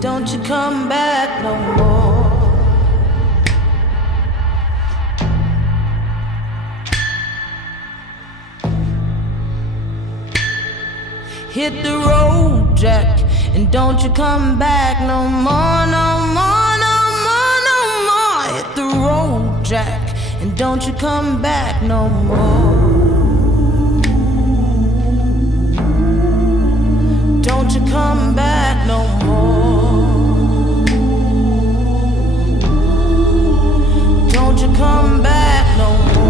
Don't you come back no more. Hit the road, Jack, and don't you come back no more, no more, no more, no more. Hit the road, Jack, and don't you come back no more. Don't you come back no more. Don't you come back no more.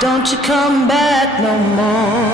Don't you come back no more.